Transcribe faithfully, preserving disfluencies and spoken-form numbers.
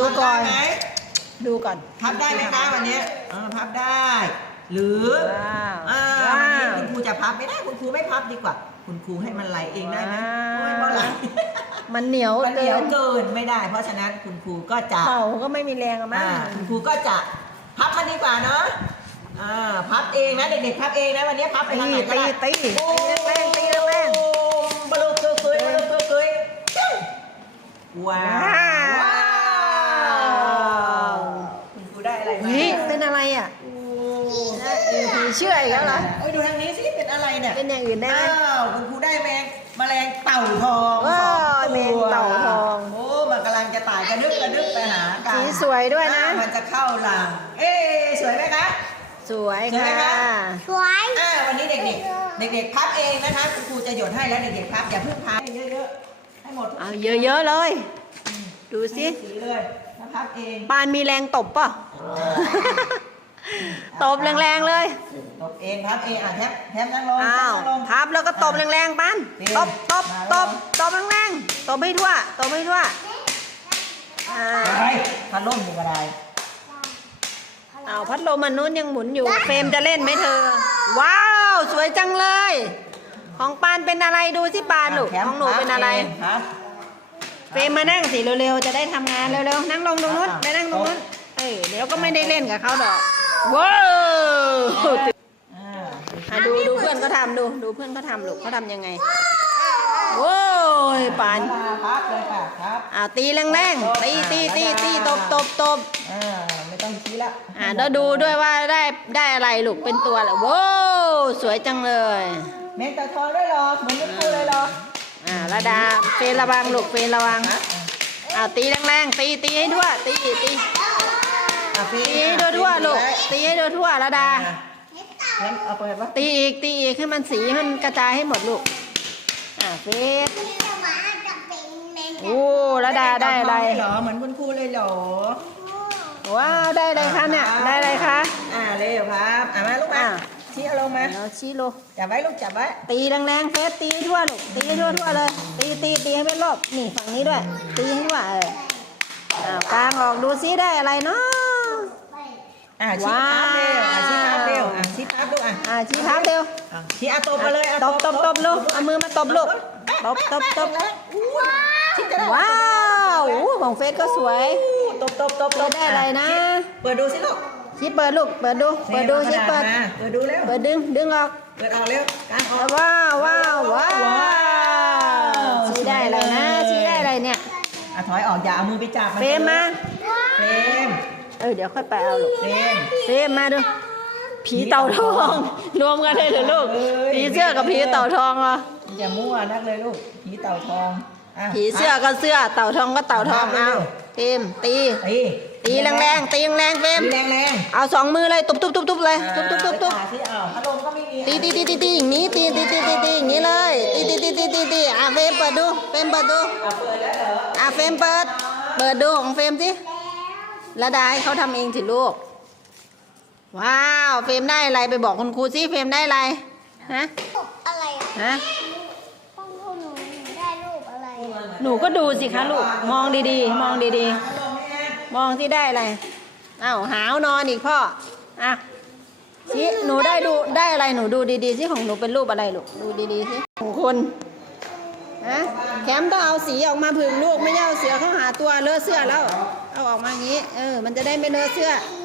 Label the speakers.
Speaker 1: ดูก่อน
Speaker 2: ไหม
Speaker 1: ดูก่อน
Speaker 2: พับได้ไหมคะวันนี้เออพับได้ หรือ
Speaker 1: ว้าว
Speaker 2: อ่า
Speaker 1: ว้าว
Speaker 2: วันนี้คุณครูจะพับไม่ได้คุณครูไม่พับดีกว่า คุณครูให้มันไหลเองได้ไหมโอ้ยเพราะอะไร
Speaker 1: มันเหนียว
Speaker 2: มันเห
Speaker 1: เกิ
Speaker 2: นียวน เกินไม่ได้ เพราะฉะนั้นคุณครูก็จะ
Speaker 1: เป่าก็ไม่มีแรงอะมั้ง
Speaker 2: อ่าคุณครูก็จะพับมันดีกว่าเนาะอ่าพับเองนะเด็กๆพับเองนะวันนี้พับไป
Speaker 1: ตี
Speaker 2: ทางไหนก็
Speaker 1: ตี
Speaker 2: ได้
Speaker 1: ตีตีแรงๆตีแรง
Speaker 2: บลูเกยเกยบลูเกยเกยว้าวว้าวคุณครูได้อะไร
Speaker 1: ๆ
Speaker 2: มา
Speaker 1: นี่เป็นอะไรอ่ะ
Speaker 2: โอ้
Speaker 1: ผีเชื่ออีกแล้วเหรอ
Speaker 2: เอ้ยดูทางนี้สิเป็นอะไรเนี่ย
Speaker 1: เป็นอย่างอื่นได้ไหม
Speaker 2: อ้าวคุณครูได้แมงแมลงเต่าทอง
Speaker 1: ว้าว
Speaker 2: สอง
Speaker 1: แมงเต่าทอง
Speaker 2: โอ้มันกำลังจะตายกระดึบกระดึบไปหากัน
Speaker 1: สีสวยด้วยนะ
Speaker 2: อ่ามันจะเข้ารังเอ๊ะสวยไหมคะ
Speaker 1: สวย
Speaker 2: สวยไหม
Speaker 1: ค่ะ
Speaker 2: คะ
Speaker 3: สวย
Speaker 2: อ่าวันนี้เด็กๆ เด็กๆพับเองนะคะคุณครูจะหยดให้แล้วเด็กๆพับอย่าเพิ่งพับเยอะๆให้หมดทุก
Speaker 1: เอาเยอะๆเลย ดูสิ
Speaker 2: สีเลยแล้วพับเอง
Speaker 1: ปานมีแรงตบป่ะ ตบแรงๆเลย
Speaker 2: ตบเองพับเองอ่ะแทบแทบนั่งลง
Speaker 1: อ้าว
Speaker 2: นั่งลง
Speaker 1: พับแล้วก็ตบแรงๆปัน
Speaker 2: นี่
Speaker 1: ตบตบ
Speaker 2: มา
Speaker 1: ต
Speaker 2: แล้ว
Speaker 1: บตบแรงๆตบให้ทั่วตบให้ทั่วอ่า
Speaker 2: ไปพัดลมอยู่ก็ได้
Speaker 1: เอาพัดลมมันนู้นยังหมุนอยู่ เฟรมจะเล่นไหมเธอ ว้าวสวยจังเลย ของปานเป็นอะไรดูสิปานลูก
Speaker 2: แถม
Speaker 1: ของหนูเป็นอะไร
Speaker 2: พับ
Speaker 1: เฟรมมานั่งสิเร็วๆจะได้ทำงานเร็วๆนั่งลงตรงนู้น
Speaker 2: อ่ะ
Speaker 1: ไปนั่งตรงนู้นเออเดี๋ยวก็ไม่ได้เล่นกับเขาดอกว้าว
Speaker 2: อ่า
Speaker 1: อ่ะดูดูเพื่อนเขาทำดูดูเพื่อนเขาทำลูกเขาทำยังไงโว้ยปาน
Speaker 2: พับเลยค่ะครับ
Speaker 1: อ่าตีแรงๆตีตีตีตีตบตบตบ
Speaker 2: อ่าไม่ต้องชี้ละ
Speaker 1: อ่าแล้วดูด้วยว่าได้ได้อะไรลูกเป็นตัวแหละว้าวสวยจังเลย
Speaker 2: เมนตะทองด้วยเหรอเหมือนคุณครูเลยเหรอ
Speaker 1: อ่าระดาเฟนระวังลูกเฟนระวัง
Speaker 2: ฮะ
Speaker 1: อ่าตีแรงๆตีตีให้ทั่วตีตี
Speaker 2: อ่ะเฟ
Speaker 1: ตีให้ทั่วทั่วๆลูกตีให้ทั่วทั่วๆระดา
Speaker 2: งั้นเอาไปปะ
Speaker 1: ตีอีกตีอีกให้มันสีมันกระจายให้หมดลูกอ่าเฟน
Speaker 3: หมาจะเป็นแมง
Speaker 1: โอ้ระดาได้อะไร
Speaker 2: เหรอเหมือนคุณครูเลยเหรอ
Speaker 1: ว้าวได้อะไรคะเนี่ยได้อะไรคะ
Speaker 2: อ่าเร็วครับอ่ามาลูกมา
Speaker 1: อ่า
Speaker 2: ชี้เอาลงมา
Speaker 1: เอาชี้ลูก
Speaker 2: จับไว้ลูกจับไว้
Speaker 1: ตีแรงๆเฟสตีให้ทั่วลูกตีให้ทั่วทั่วๆเลยตีตีตีให้เป็นรอบนี่ฝั่งนี้ด้วย ตีให้ทั่วเอออ้าวกลางออกดูซิได้อะไรเนาะ
Speaker 2: อ่าชี้พับเร็วอ่าชี้พับเร็วอ่าชี้พับลูกอ่ะ
Speaker 1: อ่าชี้พับเร็ว
Speaker 2: อ่ะชี้อาตบมาเลยอ่ะ
Speaker 1: ตบตบตบลูกเอามือมาตบลูกตบตบตบ
Speaker 2: ชี้จะได้
Speaker 1: ว้าวอู้ของเฟสก็สวย
Speaker 2: ตบตบตบ
Speaker 1: เปิดได้อะไรนะ
Speaker 2: เปิดดูสิลูก
Speaker 1: ชี้เปิดลูกเปิดดูเปิดดูชี้เปิด
Speaker 2: เปิดดูเร็ว
Speaker 1: เปิดดึงดึงออก
Speaker 2: เปิดออกเร็วการออก
Speaker 1: ว้าวว้าวว้าวชี้ได้อะไรนะชี้ได้อะไรเนี่ย
Speaker 2: อ่ะถอยออกอย่าเอามือไปจับน
Speaker 1: เฟรมมา
Speaker 2: เฟรม
Speaker 1: เออเดี๋ยวค่อยไปเอาลูก
Speaker 2: เฟรม
Speaker 1: เฟรมมาดูผีเต่าทองรวมกันเลยเหรอลูก
Speaker 2: เอ้ย
Speaker 1: ผีเสื้อกับผีเต่าทองเหรอ
Speaker 2: อย่ามั่วนักเลยลูกผีเต่าทองอ่ะ
Speaker 1: ผีเสื้อก็เสื้อเต่าทองก็เต่าทอง
Speaker 2: มา
Speaker 1: เอา
Speaker 2: เร็ว
Speaker 1: เฟรมตี
Speaker 2: ตี
Speaker 1: ตีแรงๆตีแรงๆเฟรม
Speaker 2: ตีแรงแรง
Speaker 1: เอาสองมือเลยตุบตุบตุบตุบเลยตุบตุบตุบตุบ
Speaker 2: ที่เอาพัดลมก็ไม่มี
Speaker 1: ตีตีตีตีตีอย่างนี้ตีตีตีตีตีอย่างนี้เลยตีตีตีตีตีตีอ่ะเฟรมเปิดดูเฟรมเปิดดู
Speaker 2: เอาเปิดแล้วเหรอ
Speaker 1: อ่ะเฟรมเปิดเปิดดูของเฟรมสิระดาให้เขาทำเองสิลูกว้าวเฟรมได้อะไรไปบอกคุณครูสิเฟรมได้อะไรฮะ
Speaker 3: อะไรอ่ะ
Speaker 1: ฮะ
Speaker 3: ต้องรูปหนูหนูได้รูปอะไรอ่ะ
Speaker 1: หนูก็ดูสิคะลูกมองดีๆ มองดี
Speaker 2: พัดลมไม่แห้ง
Speaker 1: ๆ มองที่ได้อะไรอ้าวหาวนอนอีกพ่ออ่ะสิหนูได้ดูได้อะไรหนูดูดีๆสิของหนูเป็นรูปอะไรลูกดูดีๆสิของคุณฮะแคมต้องเอาสีออกมาผึ่งลูกไม่ใช่เอาเสือเข้าหาตัวเลอะเสื้อแล้วเอาออกมาอย่างนี้เออมันจะได้ไม่เลอะเสื้อ
Speaker 3: น